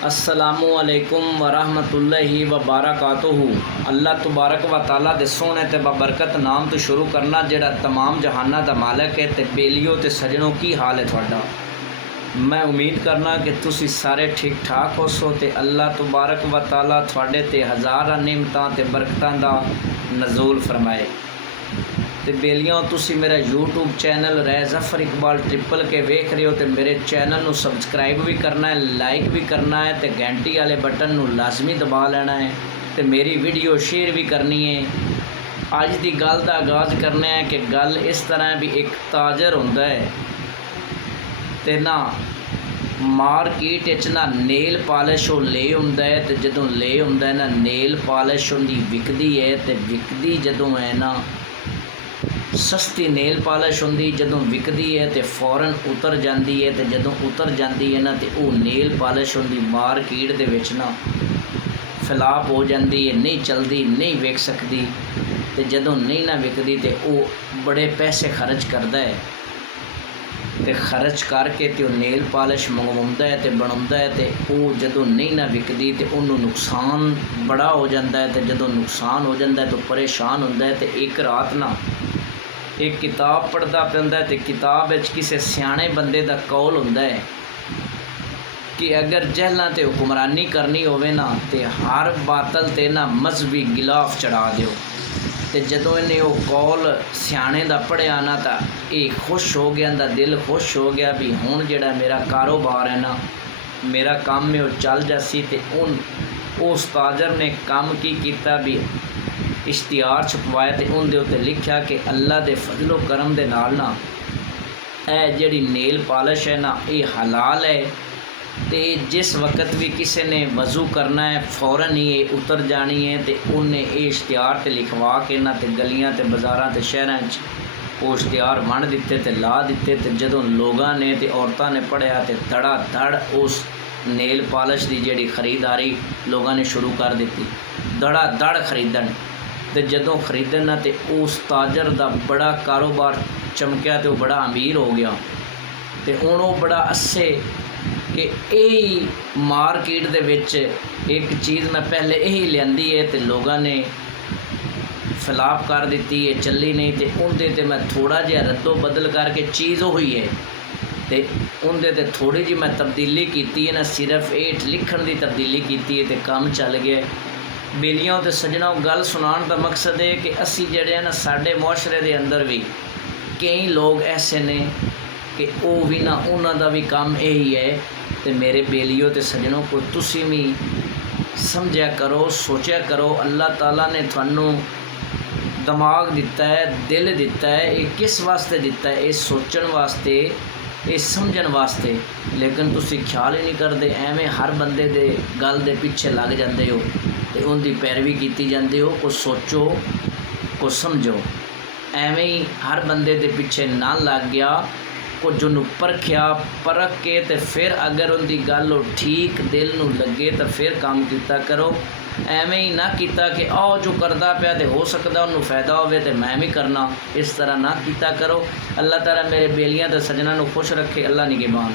अस्सलामुअलैकुम वरहमतुल्लाहि वबरकातुहू। अल्लाह तबारक व तआला दे सोहणे ते बबरकत नाम तो शुरू करना जिहड़ा तमाम जहाना दा मालक है। ते बेलियो ते सजनों की हाल है तुहाडा। मैं उम्मीद करना कि तुसी सारे ठीक ठाक हो सो ते अल्लाह तबारक व तआला तुहाडे ते हज़ारां नेमतां ते बरकतां दा नज़ूल फरमाए। ते बेलियों तुसी मेरा यूट्यूब चैनल रह जफर इकबाल ट्रिपल के वेख रहे हो तो मेरे चैनल नू सबसक्राइब भी करना है, लाइक भी करना है, तो घंटी वाले बटन नू लाजमी दबा लेना है, तो मेरी वीडियो शेयर भी करनी है। अज की गल का आगाज़ करने है कि गल इस तरह भी एक ताजर होंदा है ते ना मार्केट ना नेल पॉलिश वो ले आउंदा है, तो जदों ले आउंदा है ना नेल पॉलिश उनकी विकदी है, तो विकदी जदों है ना सस्ती नेल पॉलिश होंदी जदों विकदी है तो फौरन उतर जाती है, तो जदों उतर जाती है ना तो वो नेल पॉलिश होंदी मार्केट दे विच ना फिलाप हो जाती है, नहीं चलती, नहीं विक सकती। तो जदों नहीं ना विकदी तो वो बड़े पैसे खर्च करता है, तो खर्च करके तो नेल पॉलिश मंगवाउंदा है तो बनाउंदा है, तो वो जदों नहीं ना विकदी तो उन्होंने नुकसान बड़ा हो जाता है। तो जदों नुकसान हो जाता है तो परेशान होंदा है। तो एक रात ना एक किताब पढ़ता पैंदा है, तो किताब किसी सियाणे बंदे का कौल होंदा है कि अगर जहलां ते हुक्मरानी करनी होवे ना तो हर बातल ते ना मजहबी गिलाफ चढ़ा दिओ। तो जदों इन्हें वो कौल सियाणे दा पढ़िया ना तो ये खुश हो गया, इहदा दिल खुश हो गया भी हुण जिहड़ा मेरा कारोबार है ना, मेरा काम है वो चल जासी। तो उस ताजर ने काम की कीता भी इश्तिहार छपवाया, तो उनके उत्ते लिखा कि अल्लाह के फजलो करम दे नाल ना यह जिहड़ी नेल पॉलिश है ना ये हलाल है। तो जिस वक्त भी किसी ने वज़ू करना है फौरन ही ये उतर जानी है। तो उन्हें ये इश्तिहार ते लिखवा के ना तो गलियां ते बाज़ारां ते शहरां वो इश्तिहार वंड दिते ते ला दिते। तो जदों लोगों ने तो औरतों ने पढ़िया तो धड़ा धड़ उस नेल पॉलिश की जिहड़ी खरीदारी लोगों ने शुरू कर दी, धड़ा धड़ खरीदण। तो जदों खरीदना तो उस ताजर का बड़ा कारोबार चमकिया, तो बड़ा अमीर हो गया। तो हुण वो बड़ा अस्से कि यही मार्केट दे विच एक चीज़ मैं पहले यही लियांदी है तो लोगों ने फिलाप कर दी है, चली नहीं। तो उनके ते मैं थोड़ा जिहा रद्दो बदल करके चीज़ वही है, तो उनके ते थोड़ी जी मैं तब्दीली की है ना, सिर्फ हेठ लिखण की तब्दीली की है, तो काम चल गया। बेलियों तो सजना गल सुनाने का मकसद है कि असी जड़े ना साडे मुआशरे दे अंदर भी कई लोग ऐसे ने कि वो भी ना उन्हों का भी काम यही है। तो मेरे बेलियो तो सजनों को तुसी भी समझा करो, सोचा करो। अल्लाह ताला ने थानू दिमाग दिता है, दिल दिता है, ये किस वास्ते दिता है? ये सोचण वास्ते, ये समझण वास्ते। लेकिन तुसी ख्याल ही नहीं करते, एवें हर बंदे दे गल दे पिछे लग जाते हो तो उनकी पैरवी की जाते हो। कुछ सोचो, कुछ समझो। एवें ही हर बंदे दे पिछे ना लग गया, कुछ उन्होंने परखिया, परख के तो फिर अगर उनकी गल ठीक दिल नूं लगे तो फिर काम किया करो। एवें ही ना किया कि आओ जो करता पाया तो हो सकता उन्होंने फायदा होवे तो मैं भी करना, इस तरह ना किया करो। अल्लाह ताला मेरे बेलियां ते सजना नूं खुश रखे। अल्लाह निगहबान।